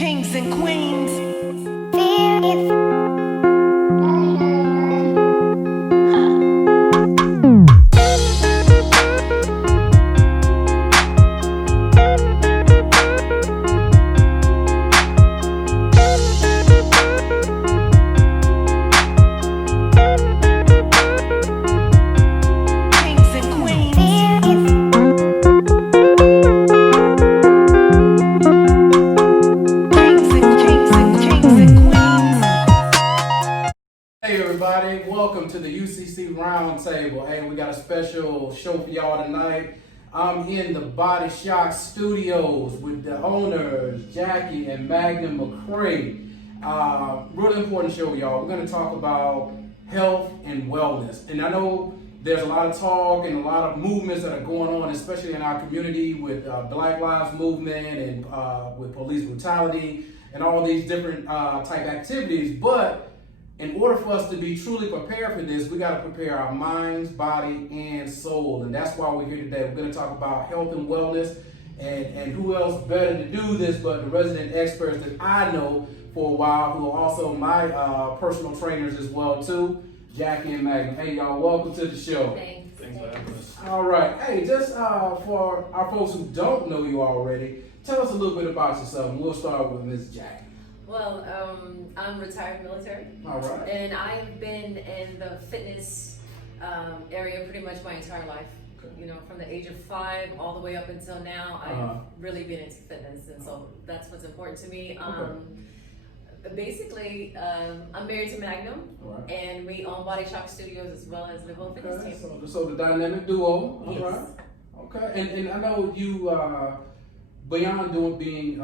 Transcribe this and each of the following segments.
Kings and queens. Hey everybody, welcome to the UCC Roundtable. Hey, we got a special show for y'all tonight. I'm in the Body Shock Studios with the owners, Jackie and Magnum McCray. Really important show, y'all. We're going to talk about health and wellness. And I know there's a lot of talk and a lot of movements that are going on, especially in our community with Black Lives Movement and with police brutality and all these different type activities. But in order for us to be truly prepared for this, we got to prepare our minds, body, and soul. And that's why we're here today. We're going to talk about health and wellness. And who else better to do this but the resident experts that I know for a while, who are also my personal trainers as well, too, Jackie and Magnum. Hey, y'all, welcome to the show. Thanks. Thanks for having us. All right. Hey, just for our folks who don't know you already, tell us a little bit about yourself. And we'll start with Ms. Jackie. Well, I'm retired military, All right. and I've been in the fitness area pretty much my entire life. Okay. You know, from the age of 5 all the way up until now, I've really been into fitness, and so that's what's important to me. Basically, I'm married to Magnum, All right. and we own Body Shock Studios as well as Live Fitness Okay, Team. so the dynamic duo. All Yes. right. Okay, and I know you beyond being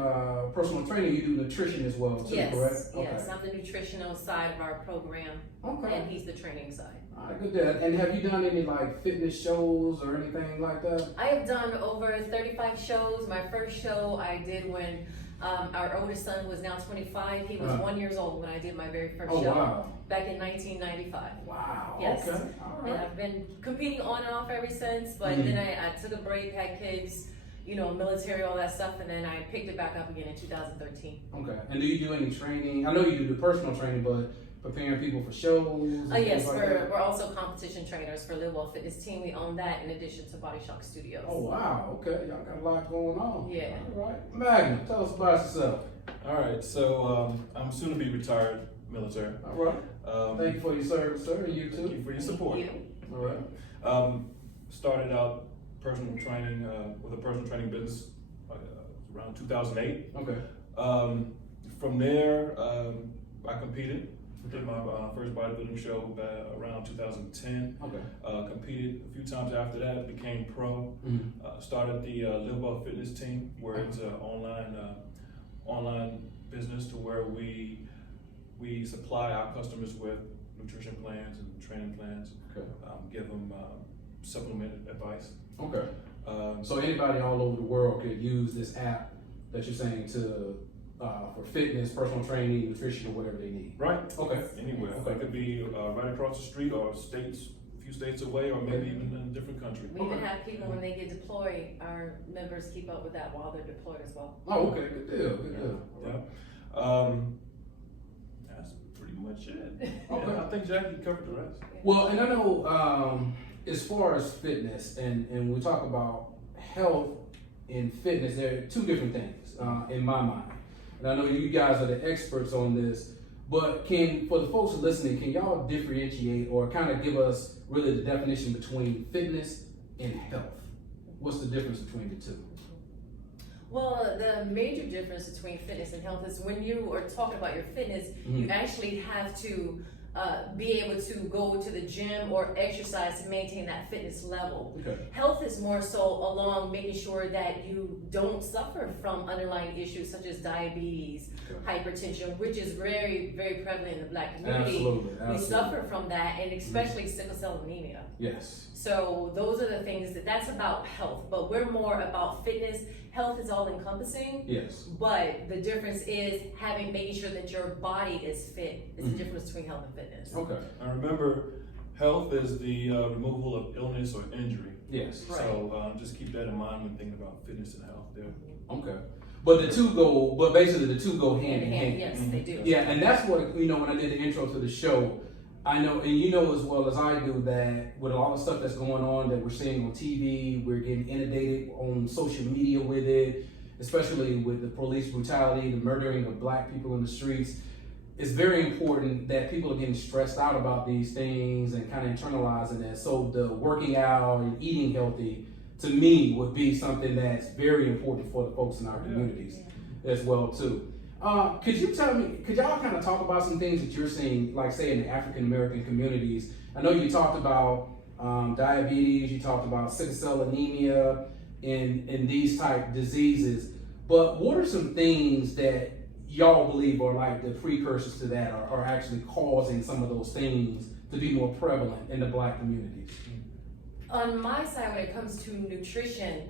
personal training, you do nutrition as well too, Yes, correct? yes, I'm the nutritional side of our program, Okay. and he's the training side. All right, good. Deal. And have you done any like fitness shows or anything like that? I have done over 35 shows. My first show I did when our oldest son was now 25. He was 1 year old when I did my very first Oh show wow! back in 1995. Wow. Yes. Okay. All And right. I've been competing on and off ever since, but Mhm. then I took a break, had kids, you know, military, all that stuff, and then I picked it back up again in 2013. Okay. And do you do any training? I know you do the personal training, but preparing people for shows. And Yes, things like that? we're also competition trainers for Live Fitness Team. We own that in addition to Body Shock Studios. Oh wow. Okay. Y'all got a lot going on. Yeah. All right. Magnum, tell us about yourself. All right, so I'm soon to be retired military. All right. Thank you for your service, sir, and you Thank too. you for your support. Thank you. All right. Started out personal training with a personal training business around 2008. Okay. From there, I competed. Did my first bodybuilding show around 2010. Okay. Competed a few times after that. Became pro. Mhm. Started the Live Fitness Team, where it's an online business to where we supply our customers with nutrition plans and training plans. Okay. Give them supplement advice. Okay. So anybody all over the world could use this app that you're saying to for fitness, personal training, nutrition, or whatever they need. Right. Okay. Anywhere. Okay. It could be right across the street or a few states away, or maybe even in a different country. We even have people when they get deployed, our members keep up with that while they're deployed as well. Oh, okay. Good deal. Good deal. All right. Yeah. That's pretty much it. Okay. Yeah, I think Jackie covered the rest. Well, and I know as far as fitness, and we talk about health and fitness, there are two different things in my mind. And I know you guys are the experts on this, but for the folks listening, can y'all differentiate or kind of give us really the definition between fitness and health? What's the difference between the two? Well, the major difference between fitness and health is when you are talking about your fitness, you actually have to be able to go to the gym or exercise to maintain that fitness level. Okay. Health is more so along making sure that you don't suffer from underlying issues such as diabetes, hypertension, which is very, very prevalent in the Black community. Absolutely. We suffer from that, and especially sickle cell anemia. Yes. So those are the things that's about health, but we're more about fitness. Health is all encompassing. Yes. But the difference is making sure that your body is fit. Is the difference between health and fitness. Okay. And remember, health is the removal of illness or injury. Yes. Right. So just keep that in mind when thinking about fitness and health there. Okay. But basically the two go hand in hand. Yes, they do. Yeah, and that's what, when I did the intro to the show, I know, and you know as well as I do, that with all the stuff that's going on that we're seeing on TV, we're getting inundated on social media with it, especially with the police brutality, the murdering of black people in the streets. It's very important that people are getting stressed out about these things and kind of internalizing that. So the working out and eating healthy, to me, would be something that's very important for the folks in our communities as well too. Could y'all kind of talk about some things that you're seeing, like say in the African American communities? I know you talked about diabetes, you talked about sickle cell anemia and these type diseases, but what are some things that y'all believe are like the precursors to that, are actually causing some of those things to be more prevalent in the black communities? On my side, when it comes to nutrition,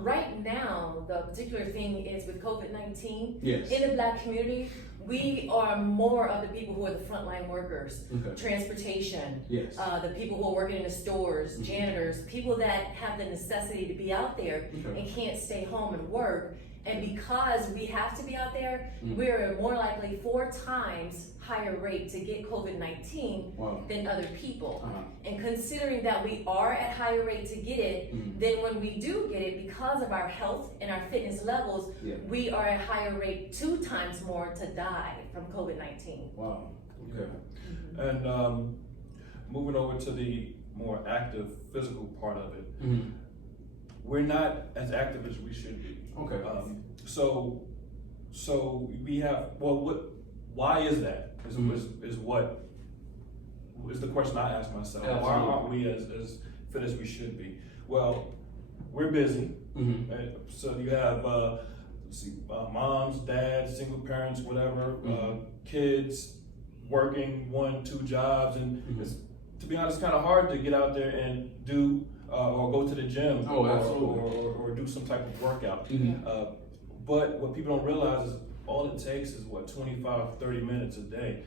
right now, the particular thing is with COVID-19, Yes. in the black community, we are more of the people who are the frontline workers, transportation, Yes. the people who are working in the stores, janitors, people that have the necessity to be out there and can't stay home and work. And because we have to be out there, we're more likely 4 times higher rate to get COVID-19 than other people. And considering that we are at higher rate to get it, then when we do get it, because of our health and our fitness levels, we are at higher rate 2 times more to die from COVID-19. Wow. Okay. And moving over to the more active physical part of it, we're not as active as we should be. Okay. So we have, why is that? Is the question I ask myself. Absolutely. Why aren't we as fit as we should be? Well, we're busy. Right? So you have moms, dads, single parents, whatever, kids working 1, 2 jobs, and it's, to be honest, kind of hard to get out there and do or go to the gym or do some type of workout. But what people don't realize is all it takes is 25, 30 minutes a day.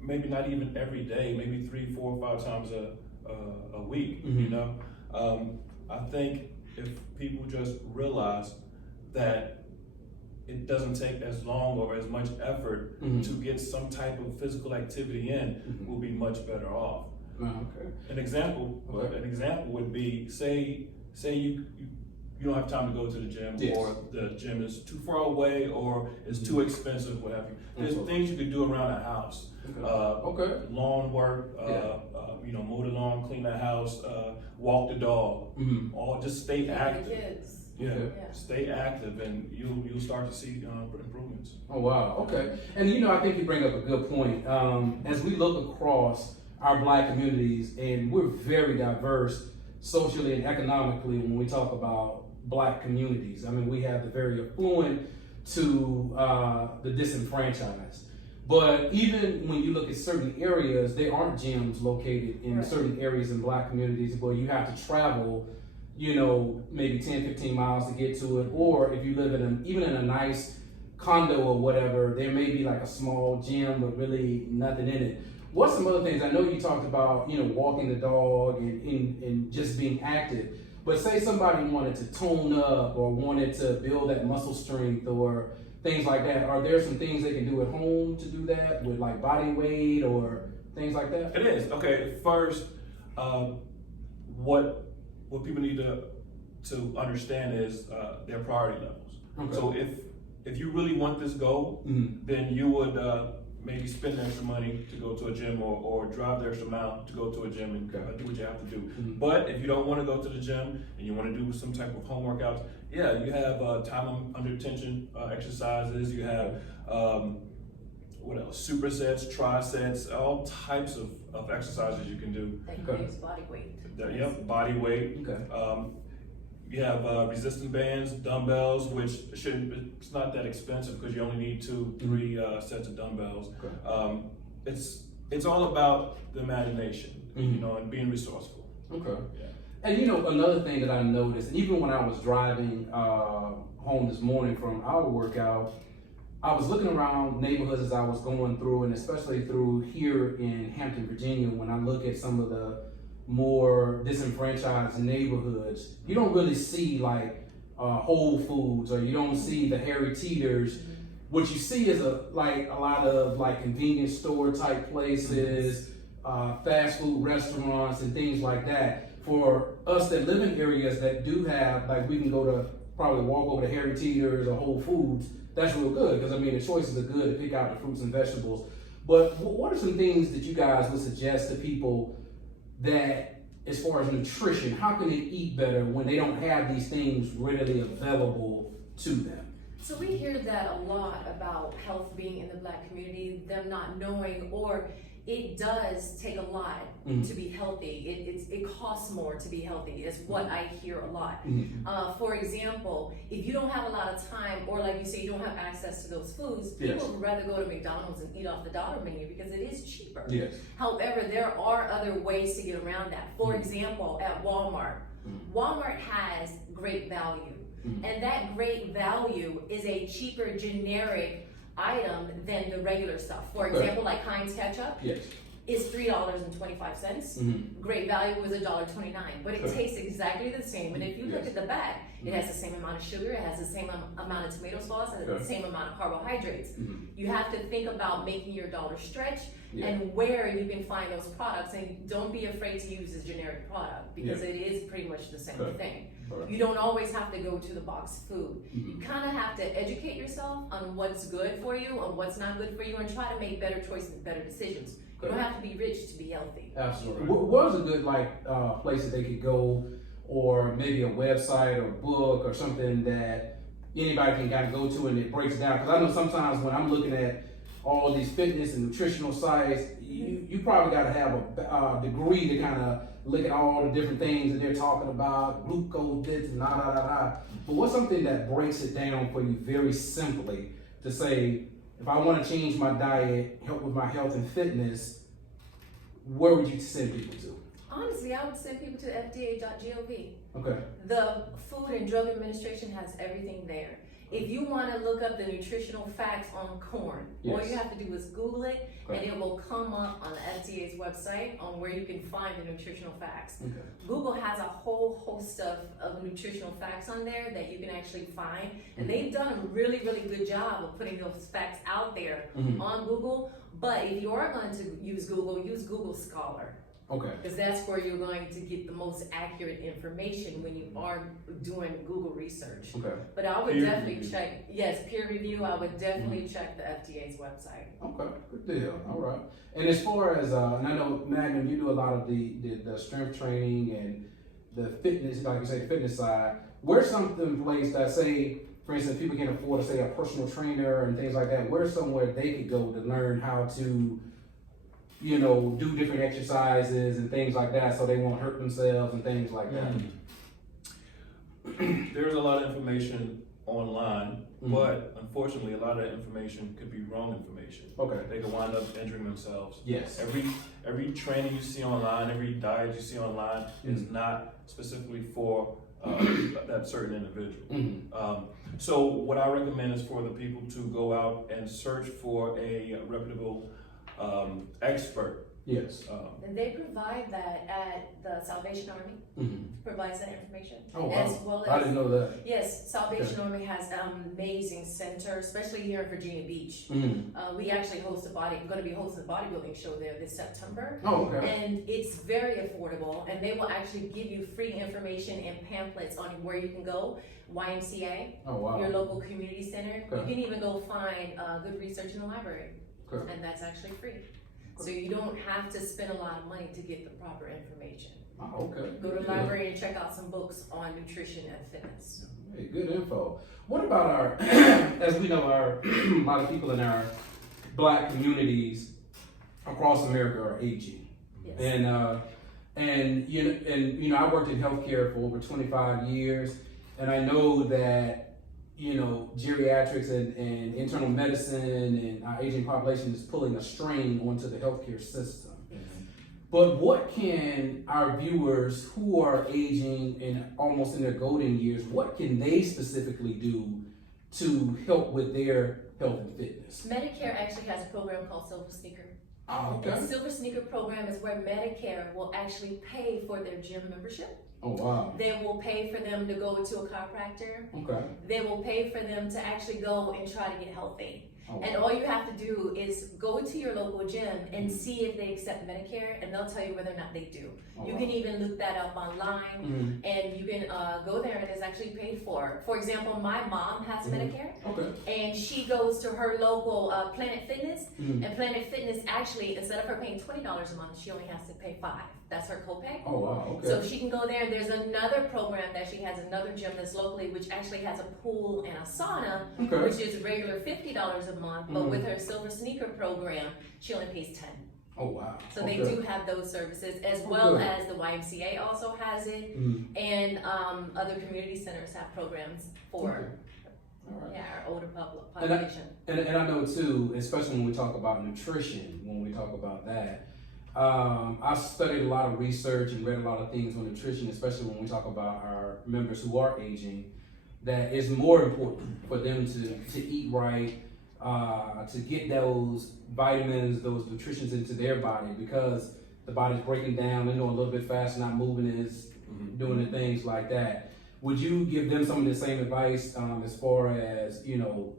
Maybe not even every day, maybe 3, 4, 5 times a week. I think if people just realize that it doesn't take as long or as much effort to get some type of physical activity in, we'll be much better off. An example would be, say you don't have time to go to the gym, or the gym is too far away, or it's too expensive, what have you. There's things you can do around the house. Lawn work, mow the lawn, clean the house, walk the dog, all just stay active. Stay active, and you'll start to see improvements. Oh wow, okay. And I think you bring up a good point. As we look across our black communities, and we're very diverse socially and economically when we talk about black communities. I mean, we have the very affluent to the disenfranchised. But even when you look at certain areas, there aren't gyms located in certain areas in black communities where you have to travel, maybe 10, 15 miles to get to it. Or if you live even in a nice condo or whatever, there may be like a small gym with really nothing in it. What's some other things? I know you talked about, walking the dog and just being active. But say somebody wanted to tone up or wanted to build that muscle strength or things like that. Are there some things they can do at home to do that with like body weight or things like that? It is. Okay, first, what people need to understand is their priority levels. So if you really want this goal, then you would maybe spend extra money to go to a gym or drive the extra mile to go to a gym and do what you have to do. But if you don't want to go to the gym and you want to do some type of home workouts, you have time under tension exercises. You have what else? Supersets, trisets, all types of exercises you can do. That includes body weight. Body weight. You have resistance bands, dumbbells, which it's not that expensive because you only need 2, 3 sets of dumbbells. It's all about the imagination, and being resourceful. And another thing that I noticed, and even when I was driving home this morning from our workout, I was looking around neighborhoods as I was going through, and especially through here in Hampton, Virginia, when I look at some of the more disenfranchised neighborhoods, you don't really see like Whole Foods, or you don't see the Harry Teeters. What you see is a lot of like convenience store type places, fast food restaurants and things like that. For us that live in areas that do have, like, we can go to probably walk over to Harry Teeters or Whole Foods, that's real good, because I mean the choices are good to pick out the fruits and vegetables. But what are some things that you guys would suggest to people that, as far as nutrition, how can they eat better when they don't have these things readily available to them? So we hear that a lot about health being in the Black community, them not knowing, or it does take a lot to be healthy. It costs more to be healthy, is what I hear a lot. For example, if you don't have a lot of time, or like you say, you don't have access to those foods, people would rather go to McDonald's and eat off the dollar menu because it is cheaper. Yes. However, there are other ways to get around that. For example, at Walmart, Walmart has great value. And that great value is a cheaper generic item than the regular stuff. For example, like Heinz ketchup is $3.25. Great value was $1.29, but it tastes exactly the same. And if you look at the back, it has the same amount of sugar, it has the same amount of tomato sauce, it has the same amount of carbohydrates. You have to think about making your dollar stretch and where you can find those products, and don't be afraid to use a generic product, because it is pretty much the same thing. You don't always have to go to the boxed food. You kind of have to educate yourself on what's good for you and what's not good for you, and try to make better choices, better decisions. You don't have to be rich to be healthy. Absolutely. What was a good place that they could go, or maybe a website or book or something that anybody can kind of go to and it breaks down? Because I know sometimes when I'm looking at all these fitness and nutritional sites, you probably got to have a degree to kind of look at all the different things that they're talking about, glucose bits and But what's something that breaks it down for you very simply to say, if I want to change my diet, help with my health and fitness, where would you send people to? Honestly, I would send people to fda.gov. Okay. The Food and Drug Administration has everything there. If you want to look up the nutritional facts on corn, all you have to do is Google it, and it will come up on the FDA's website on where you can find the nutritional facts. Google has a whole host of nutritional facts on there that you can actually find, and they've done a really, really good job of putting those facts out there on Google. But if you are going to use Google Scholar. Okay. Because that's where you're going to get the most accurate information when you are doing Google research. Okay. But I would definitely check, peer review, I would definitely check the FDA's website. Okay, good deal. All right. And as far as, and I know, Magnum, you do a lot of the strength training and the fitness, like you say, the fitness side. Where's something place that, say, for instance, people can afford to say a personal trainer and things like that, where's somewhere they could go to learn how to, do different exercises and things like that, so they won't hurt themselves and things like that? There's a lot of information online, but unfortunately, a lot of that information could be wrong information. Okay. They could wind up injuring themselves. Yes. Every training you see online, every diet you see online is not specifically for that certain individual. So what I recommend is for the people to go out and search for a reputable expert. Yes. And they provide that at the Salvation Army, provides that information. Oh, wow. As well as, I didn't know that. Yes, Salvation Army has an amazing center, especially here in Virginia Beach. We actually going to be hosting a bodybuilding show there this September. Oh, okay. And it's very affordable, and they will actually give you free information and pamphlets on where you can go. YMCA, your local community center. You can even go find good research in the library, and that's actually free. So you don't have to spend a lot of money to get the proper information. Oh, okay. Go to the library and check out some books on nutrition and fitness. Hey, good info. What about our, as we know, a lot of people in our Black communities across America are aging. Yes. And I worked in healthcare for over 25 years, and I know that geriatrics and internal medicine and our aging population is pulling a strain onto the healthcare system. But what can our viewers who are aging and almost in their golden years, what can they specifically do to help with their health and fitness? Medicare actually has a program called Silver Sneaker. Oh, okay. The Silver Sneaker program is where Medicare will actually pay for their gym membership. Oh, wow. They will pay for them to go to a chiropractor. Okay. They will pay for them to actually go and try to get healthy. Oh, And all you have to do is go to your local gym and see if they accept Medicare, and they'll tell you whether or not they do. Oh, you wow. can even look that up online, and you can go there, and it's actually paid for. For example, my mom has Medicare, Okay. and she goes to her local Planet Fitness, and Planet Fitness actually, instead of her paying $20 a month, she only has to pay $5. That's her copay. Oh, wow. Okay. So she can go there. There's another program that she has, another gym that's locally, which actually has a pool and a sauna, Okay. which is regular $50 a month. But with her Silver Sneaker program, she only pays $10. Oh, wow. So they do have those services, as well as the YMCA also has it, and other community centers have programs for our older population. And I know too, especially when we talk about nutrition, when we talk about that, I've studied a lot of research and read a lot of things on nutrition, especially when we talk about our members who are aging, that it's more important for them to eat right, to get those vitamins, those nutritions into their body, because the body's breaking down, they're going a little bit fast, not moving as doing the things like that. Would you give them some of the same advice as far as, you know,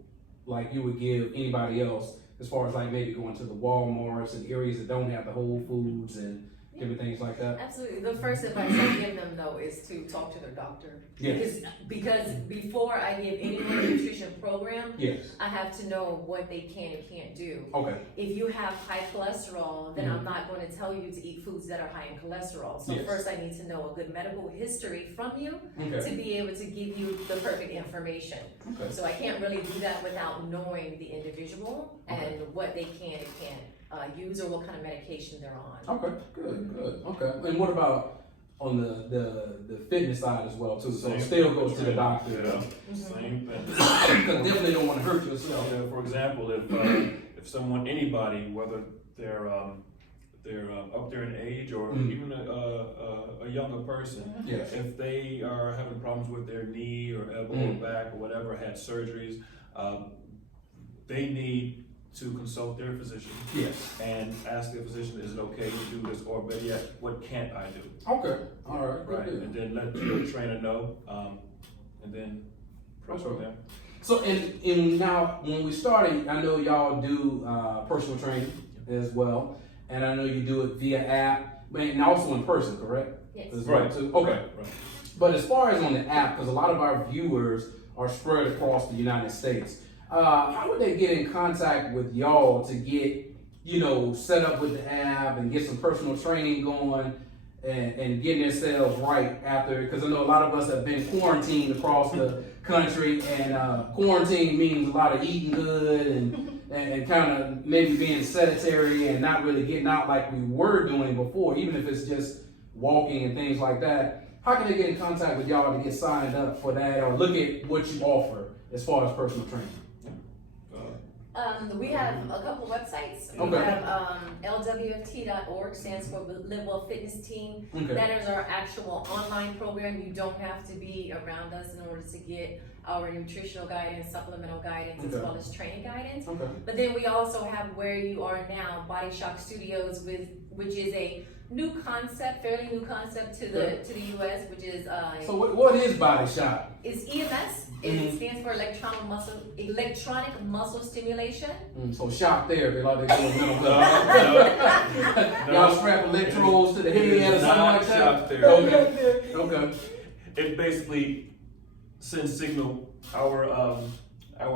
like you would give anybody else, as far as like maybe going to the Walmarts and areas that don't have the Whole Foods and different things like that? Absolutely. The first advice I give them though is to talk to their doctor. Yes. Because before I give anyone a nutrition program, Yes. I have to know what they can and can't do. Okay. If you have high cholesterol, then I'm not going to tell you to eat foods that are high in cholesterol. So first I need to know a good medical history from you to be able to give you the perfect information. Okay. So I can't really do that without knowing the individual and what they can and can't use, or what kind of medication they're on. Okay, good. Okay. And what about on the fitness side as well too? So still goes to the doctor. Yeah, same thing. Because definitely don't want to hurt yourself. Yeah, for example, if someone, anybody, whether they're up there in age or even a younger person, Yes. if they are having problems with their knee or elbow or back or whatever, had surgeries, they need to consult their physician Yes. and ask their physician, is it okay to do this, or better yet, what can't I do? Okay. All right. Right, Good. and then let your trainer know, and then approach from there. So and now when we started, I know y'all do personal training as well, and I know you do it via app, and also in person, correct? Yes. As well, Right. too? Okay. Right. But as far as on the app, because a lot of our viewers are spread across the United States, how would they get in contact with y'all to get, you know, set up with the app and get some personal training going and getting themselves right after? Because I know a lot of us have been quarantined across the country, and quarantine means a lot of eating good and kind of maybe being sedentary and not really getting out like we were doing before, even if it's just walking and things like that. How can they get in contact with y'all to get signed up for that or look at what you offer as far as personal training? We have a couple websites. Okay. We have LWFT.org, stands for Live Well Fitness Team. Okay. That is our actual online program. You don't have to be around us in order to get our nutritional guidance, supplemental guidance, as well as training guidance. Okay. But then we also have Where You Are Now, Body Shock Studios, which is a new concept, fairly new concept to the US, which is So what is Body Shock? is EMS. It stands for electronic muscle stimulation. So shock therapy, like they do in mental health. Y'all strap electrodes to the head or something like that? Shock therapy. Okay. It basically sends signal, our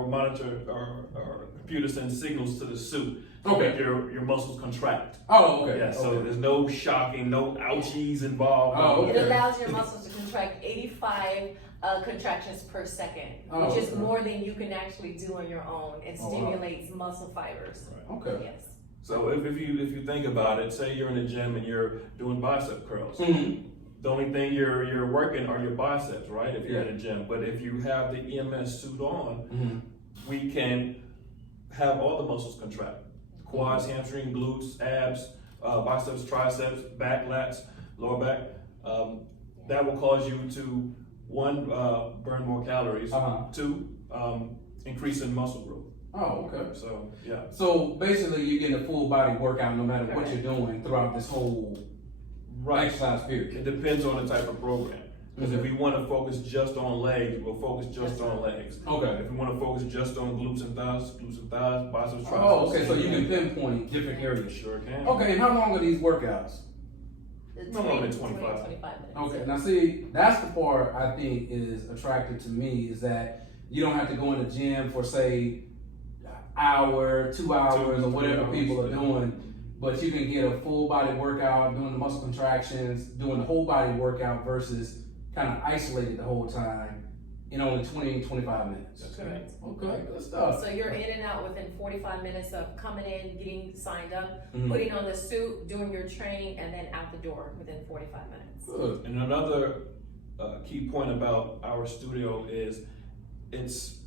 monitor, our computer sends signals to the suit to make your muscles contract. Oh, okay. Yeah, so there's no shocking, no ouchies involved. Oh, okay. It allows your muscles to contract 85 contractions per second, Oh, which is okay. more than you can actually do on your own. It Oh, wow. stimulates muscle fibers. Okay. Yes. So if you think about it, say you're in the gym and you're doing bicep curls. The only thing you're working are your biceps, right? If you're in the gym. But if you have the EMS suit on, we can have all the muscles contract. Quads, hamstring, glutes, abs, biceps, triceps, back, lats, lower back. That will cause you to, one, burn more calories, two, increase in muscle growth. Oh, okay. So, yeah. So basically you're getting a full body workout no matter what you're doing throughout this whole Right. exercise period. It depends on the type of program. Because if we want to focus just on legs, we'll focus just on legs. Okay. If we want to focus just on glutes and thighs, biceps, triceps. Oh, okay, so you can pinpoint different areas. Sure can. Okay, and how long are these workouts? No more than 25 minutes. Okay, now see, that's the part I think is attractive to me is that you don't have to go in the gym for say hour, 2 hours, or whatever people are doing, but you can get a full body workout, doing the muscle contractions, doing the whole body workout versus kind of isolated the whole time in only 20, 25 minutes. That's Correct. Okay, good stuff. So you're in and out within 45 minutes of coming in, getting signed up, Mhm. putting on the suit, doing your training, and then out the door within 45 minutes. Good. And another key point about our studio is it's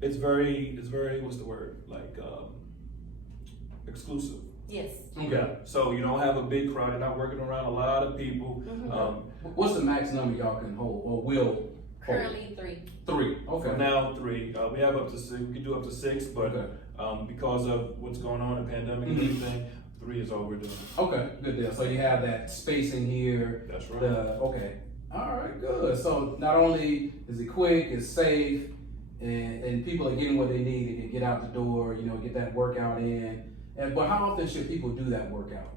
very what's the word, like exclusive. Yes. Okay. So you don't have a big crowd. You're not working around a lot of people. What's the max number y'all can hold or will hold? Currently 3. 3. Okay. For now, 3. We have up to 6. We can do up to 6, but Okay. because of what's going on in the pandemic and Mhm. everything, 3 is all we're doing. Okay, good deal. So you have that spacing here. That's right. Okay. All right, good. So not only is it quick, it's safe, and people are getting what they need. They can get out the door, get that workout in. But how often should people do that workout?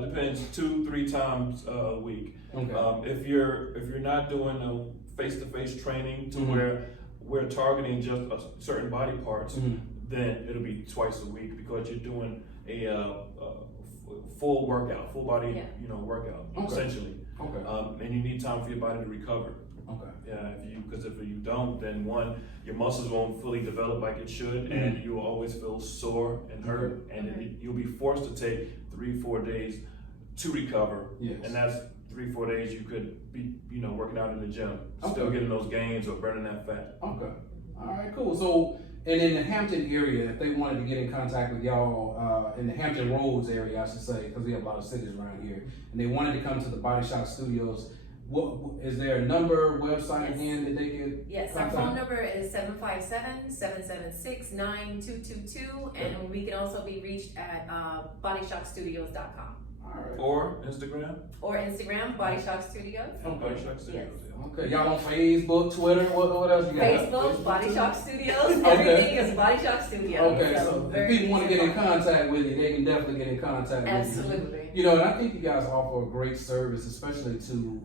Depends 2-3 times a week. Okay. If you're not doing a face-to-face training to Mhm. where we're targeting just certain body parts, Mhm. then it'll be twice a week because you're doing a full workout, full body, Yeah. workout Okay. essentially. Okay. And you need time for your body to recover. Okay. Yeah, because if you don't, then one, your muscles won't fully develop like it should, and you will always feel sore and hurt, and you'll be forced to take 3-4 days to recover. Yes. And that's 3-4 days you could be, working out in the gym, still Okay. getting those gains or burning that fat. Okay. All right, cool. So, and in the Hampton area, if they wanted to get in contact with y'all, in the Hampton Roads area, I should say, because we have a lot of cities around here, and they wanted to come to the Body Shop Studios, what is there a number, website again that they could? Yes, our contact? phone number is 757-776-9222, and we can also be reached at bodyshopstudios.com. All right. Or Instagram. Or Instagram, Body Shop Studios. Body Shop Studios, Yes. yeah. Okay, y'all on Facebook, Twitter, what else you got? Facebook, Body Shop Studios. Okay. Everything is Body Shop Studios. Okay, so if very people want to easy get in to find. contact with you, they can definitely get in contact with you. Absolutely. And I think you guys offer a great service, especially to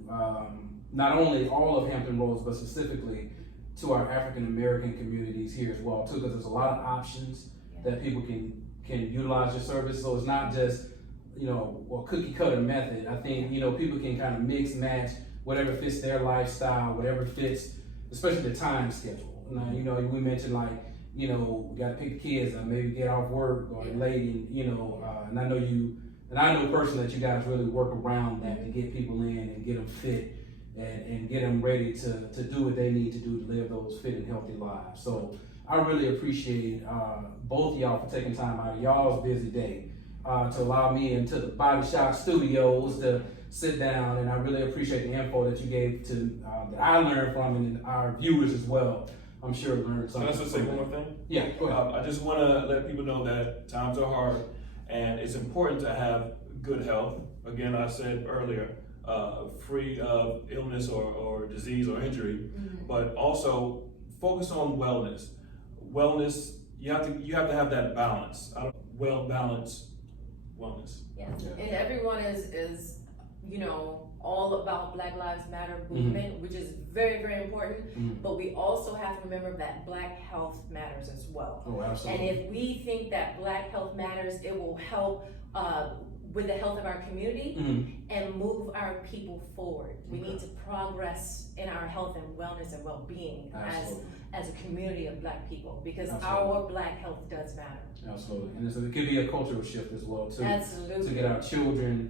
not only all of Hampton Roads, but specifically to our African American communities here as well too, because there's a lot of options that people can utilize your service. So it's not just cookie cutter method. I think people can kind of mix match whatever fits their lifestyle, whatever fits, especially the time schedule. Now, we mentioned we got to pick the kids up, maybe get off work or late, and I know and I know personally that you guys really work around that to get people in and get them fit and get them ready to do what they need to do to live those fit and healthy lives. So I really appreciate both of y'all for taking time out of y'all's busy day to allow me into the Body Shop Studios to sit down, and I really appreciate the info that you gave to that I learned from, and our viewers as well. I'm sure learned something. Can I just say one more thing? Yeah, go ahead. I just want to let people know that times are hard, and it's important to have good health. Again, I said earlier, free of illness or disease or injury, but also focus on wellness. Wellness, you have to have that balance. Well-balanced wellness. Yeah. And everyone is all about Black Lives Matter movement, which is very, very important. But we also have to remember that Black health matters as well. Oh, absolutely. And if we think that Black health matters, it will help with the health of our community and move our people forward. We need to progress in our health and wellness and well-being as a community of Black people, because our Black health does matter. Absolutely. And it could be a cultural shift as well too. Absolutely. To get our children,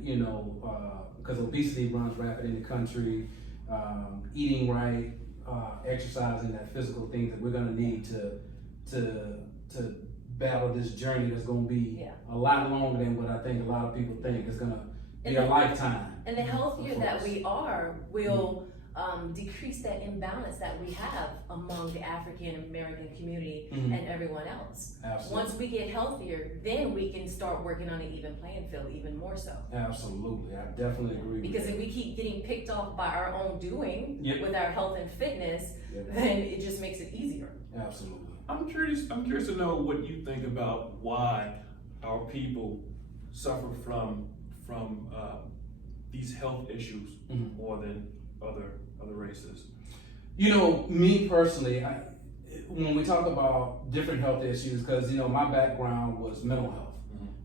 because obesity runs rapid in the country, eating right, exercising, that physical thing that we're gonna need to battle this journey that's gonna be a lot longer than what I think a lot of people think. It's gonna be a lifetime. And the healthier that we are will decrease that imbalance that we have among the African American community and everyone else. Absolutely. Once we get healthier, then we can start working on an even playing field even more so. Absolutely, I definitely agree. Because if we keep getting picked off by our own doing with our health and fitness, then it just makes it easier. Absolutely. I'm curious to know what you think about why our people suffer from these health issues more than other races. You know, me personally, when we talk about different health issues, because my background was mental health,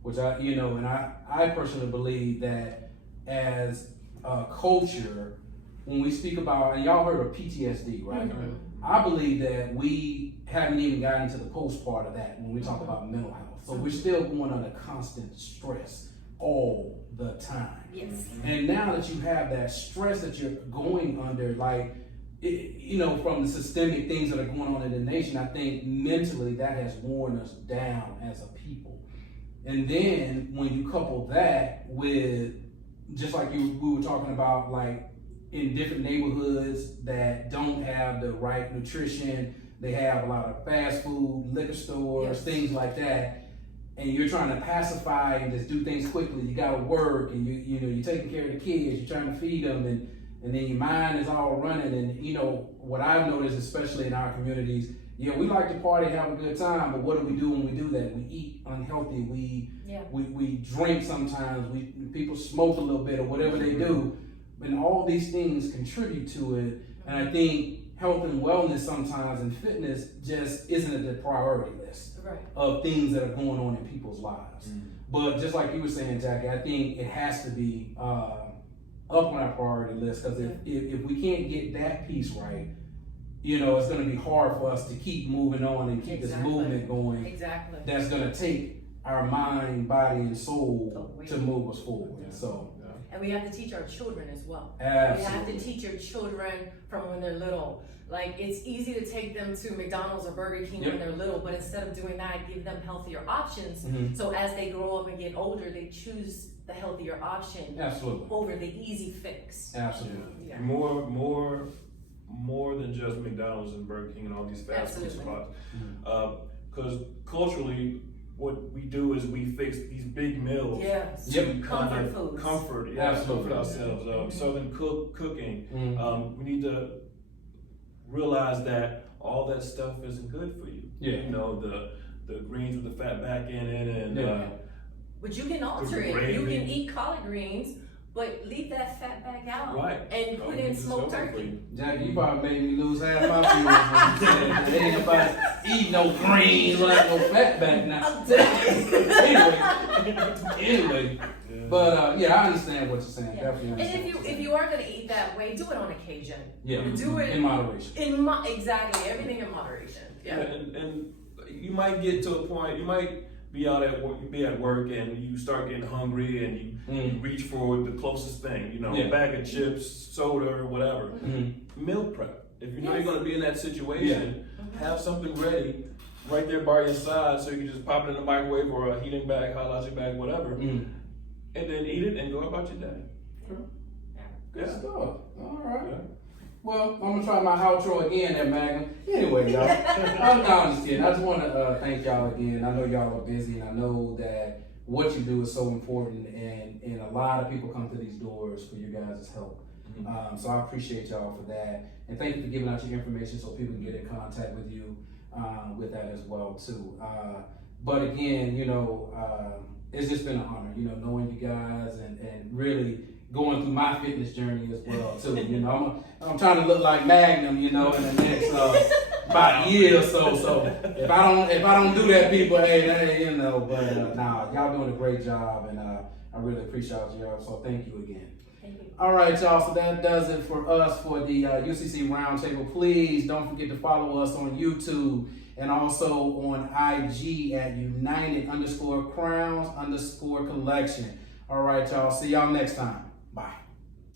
which I personally believe that as a culture, when we speak about, and y'all heard of PTSD, right? I believe that we haven't even gotten to the post part of that when we talk about mental health. So we're still going under constant stress all the time. Yes. And now that you have that stress that you're going under, from the systemic things that are going on in the nation, I think mentally that has worn us down as a people. And then when you couple that with, just like we were talking about, like in different neighborhoods that don't have the right nutrition, they have a lot of fast food, liquor stores, things like that. And you're trying to pacify and just do things quickly. You gotta work, and you're taking care of the kids. You're trying to feed them, and then your mind is all running. And what I've noticed, especially in our communities, we like to party, have a good time, but what do we do when we do that? We eat unhealthy. We drink sometimes. People smoke a little bit or whatever they do, and all these things contribute to it. And I think health and wellness sometimes and fitness just isn't at the priority list of things that are going on in people's lives. But just like you were saying, Jackie, I think it has to be up on our priority list, because if we can't get that piece right, it's going to be hard for us to keep moving on and keep this movement going. Exactly. That's going to take our mind, body, and soul to move us forward. So. And we have to teach our children as well. Absolutely. We have to teach our children from when they're little. Like, it's easy to take them to McDonald's or Burger King when they're little, but instead of doing that, give them healthier options. So as they grow up and get older, they choose the healthier option over the easy fix. Absolutely. Yeah. More than just McDonald's and Burger King and all these fast food spots. Because culturally, what we do is we fix these big meals. To comfort foods. Comfort, for ourselves. Southern cooking. We need to realize that all that stuff isn't good for you. The greens with the fat back in it, and but you can alter it. You can eat collard greens, but leave that fat back out and put in smoked turkey. Jackie, you probably made me lose half my viewers. Ain't nobody eat no greens, like no fat back now. anyway. But I understand what you're saying. Definitely understand. And if you are going to eat that way, do it on occasion. Do it in moderation. Exactly, everything in moderation. And you might get to a point. You might be out at work. You be at work, and you start getting hungry, and you reach for the closest thing. A bag of chips, soda, or whatever. Meal prep. If you know you're going to be in that situation, have something ready right there by your side, so you can just pop it in the microwave or a heating bag, hot logic bag, whatever. And then eat it and go about your day. Good stuff. All right. Well, I'm gonna try my outro again at Magnum. Anyway, y'all, I'm just kidding. I just want to thank y'all again. I know y'all are busy, and I know that what you do is so important, and a lot of people come to these doors for you guys' help. So I appreciate y'all for that, and thank you for giving out your information so people can get in contact with you with that as well too. But again, it's just been an honor, knowing you guys and really going through my fitness journey as well too. I'm trying to look like Magnum, in the next about a year or so. So if I don't do that, people, but nah, y'all doing a great job, and I really appreciate y'all. So thank you again. Thank you. All right, y'all. So that does it for us for the UCC Roundtable. Please don't forget to follow us on YouTube. And also on IG at United_Crowns_Collection. All right, y'all. See y'all next time. Bye.